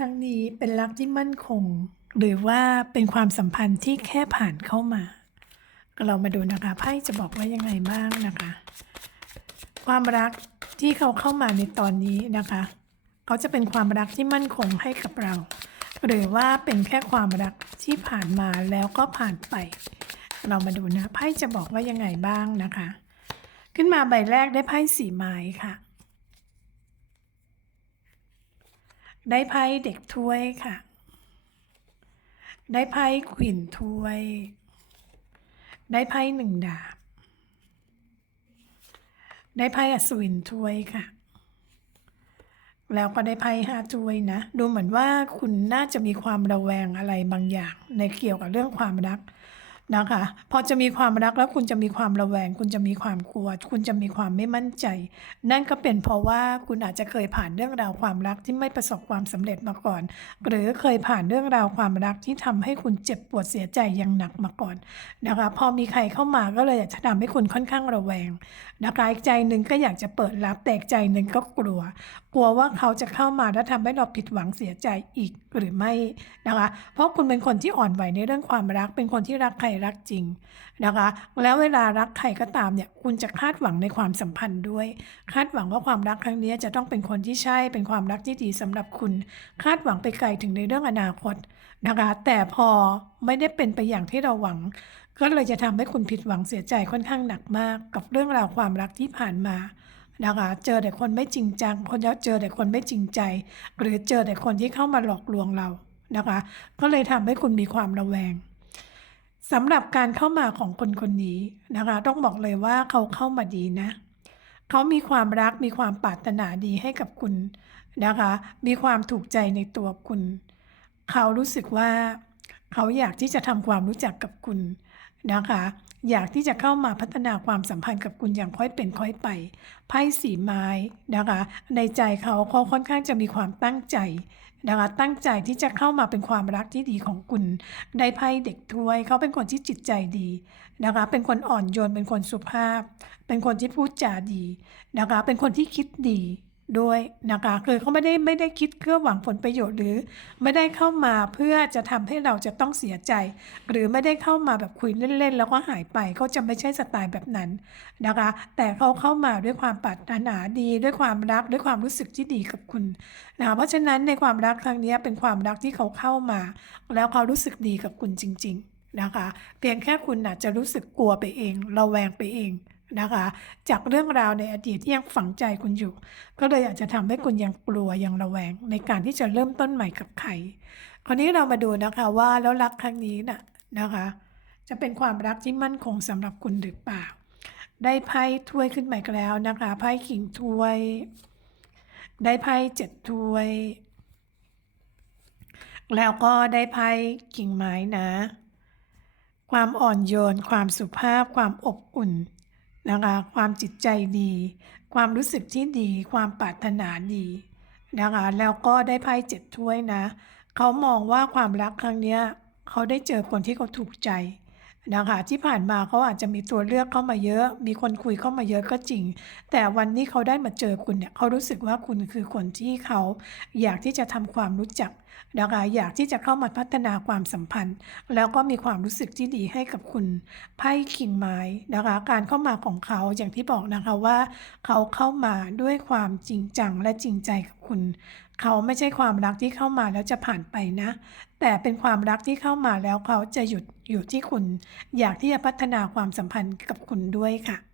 รั้งนี้เป็นรักที่มั่นคง หรือว่าเป็นความสัมพันธ์ที่แค่ผ่านเข้ามา เรามาดูนะคะไพ่จะบอกว่ายังไงบ้างนะคะ ความรักที่เขาเข้ามาในตอนนี้นะคะ เขาจะเป็นความรักที่มั่นคงให้กับเรา หรือว่าเป็นแค่ความรักที่ผ่านมาแล้วก็ผ่านไป เรามาดูนะไพ่จะบอกว่ายังไงบ้างนะคะ ขึ้นมาใบแรกได้ไพ่สีไม้ค่ะ ได้ไพ่เด็กถ้วยค่ะ ได้ไพ่ขวินถ้วย ได้ไพ่หนึ่งดาบ ได้ไพ่อัศวินถ้วยค่ะ แล้วก็ได้ไพ่ห้าถ้วยนะ ดูเหมือนว่าคุณน่าจะมีความระแวงอะไรบางอย่าง ในเกี่ยวกับเรื่องความรัก นะคะ พอจะมีความรักแล้วคุณจะมีความระแวง คุณจะมีความกลัว คุณจะมีความไม่มั่นใจ นั่นก็เป็นเพราะว่าคุณอาจจะเคยผ่านเรื่องราวความรักที่ไม่ประสบความสำเร็จมาก่อน หรือเคยผ่านเรื่องราวความรักที่ทำให้คุณเจ็บปวดเสียใจอย่างหนักมาก่อนนะคะ พอมีใครเข้ามาก็เลยจะทำให้คุณค่อนข้างระแวงนะคะอีกใจหนึ่งก็อยากจะเปิดรับแต่ใจหนึ่งก็กลัว กลัวว่าเขาจะเข้ามาแล้วทำให้เราผิดหวังเสียใจอีกหรือไม่นะคะ เพราะคุณเป็นคนที่อ่อนไหวในเรื่องความรัก เป็นคนที่รักใครรักจริงนะคะ แล้วเวลารักใครก็ตามเนี่ยคุณจะคาดหวังในความสัมพันธ์ด้วย คาดหวังว่าความรักครั้งนี้จะต้องเป็นคนที่ใช่เป็นความรักที่ดีสำหรับคุณ คาดหวังไปไกลถึงในเรื่องอนาคตนะคะ แต่พอไม่ได้เป็นไปอย่างที่เราหวัง ก็เลยจะทำให้คุณผิดหวังเสียใจค่อนข้างหนักมาก กับเรื่องราวความรักที่ผ่านมานะคะเจอแต่คนไม่จริงจัง คนเจอแต่คนไม่จริงใจ หรือเจอแต่คนที่เข้ามาหลอกลวงเรานะคะ ก็เลยทำให้คุณมีความระแวง สำหรับการเข้ามาของคนคนนี้นะคะ ต้องบอกเลยว่าเขาเข้ามาดีนะ เขามีความรักมีความปรารถนาดีให้กับคุณนะคะ มีความถูกใจในตัวคุณ เขารู้สึกว่าเขาอยากที่จะทำความรู้จักกับคุณนะคะ อยากที่จะเข้ามาพัฒนาความสัมพันธ์กับคุณอย่างค่อยเป็นค่อยไป ไพ่สีไม้นะคะ ในใจเขาเขาค่อนข้างจะมีความตั้งใจ นะคะตั้งใจที่จะเข้ามาเป็นความรักที่ดีของคุณได้ไพ่เด็กถ้วย เขาเป็นคนที่จิตใจดีนะคะเป็นคนอ่อนโยนเป็นคนสุภาพ เป็นคนที่พูดจาดีนะคะเป็นคนที่คิดดี ด้วยนะคะคือเขาไม่ได้ไม่ได้คิดเพื่อหวังผลประโยชน์หรือ ไม่ได้เข้ามาเพื่อจะทำให้เราจะต้องเสียใจ หรือไม่ได้เข้ามาแบบคุยเล่นๆ แล้วก็หายไปเขาจะไม่ใช่สไตล์แบบนั้นนะคะ แต่เขาเข้ามาด้วยความปรารถนาดีด้วยความรักด้วยความรู้สึกที่ดีกับคุณนะคะเพราะฉะนั้นในความรักครั้งนี้เป็นความรักที่เขาเข้ามา แล้วเขารู้สึกดีกับคุณจริง ๆนะคะ เพียงแค่คุณอาจจะรู้สึกกลัวไปเองระแวงไปเอง นะคะ จากเรื่องราวในอดีตที่ยังฝังใจคุณอยู่ ก็เลยอาจจะทำให้คุณยังกลัวยังระแวง ในการที่จะเริ่มต้นใหม่กับใครคราวนี้เรามาดูนะคะว่าแล้วรักครั้งนี้น่ะนะคะ จะเป็นความรักที่มั่นคงสำหรับคุณหรือเปล่า ได้ไพ่ถ้วยขึ้นมาอีกแล้วนะคะไพ่ขิงถ้วย ได้ไพ่เจ็ดถ้วย แล้วก็ได้ไพ่กิ่งไม้นะ ความอ่อนโยน ความสุภาพ ความอบอุ่น นะคะความจิตใจดี ความรู้สึกที่ดี ความปรารถนาดีนะคะแล้วก็ได้ไพ่เจ็ดถ้วยนะเขามองว่าความรักครั้งเนี้ยเขาได้เจอคนที่เขาถูกใจนะคะที่ผ่านมาเขาอาจจะมีตัวเลือกเข้ามาเยอะ มีคนคุยเข้ามาเยอะก็จริง แต่วันนี้เขาได้มาเจอคุณเนี่ยเขารู้สึกว่าคุณคือคนที่เขาอยากที่จะทำความรู้จัก นะคะอยากที่จะเข้ามาพัฒนาความสัมพันธ์ แล้วก็มีความรู้สึกที่ดีให้กับคุณไพ่คิงไม้นะคะการเข้ามาของเขาอย่างที่บอกนะคะว่า เขาเข้ามาด้วยความจริงจังและจริงใจกับคุณ เขาไม่ใช่ความรักที่เข้ามาแล้วจะผ่านไปนะ แต่เป็นความรักที่เข้ามาแล้วเขาจะหยุดอยู่ที่คุณ อยากที่จะพัฒนาความสัมพันธ์กับคุณด้วยค่ะ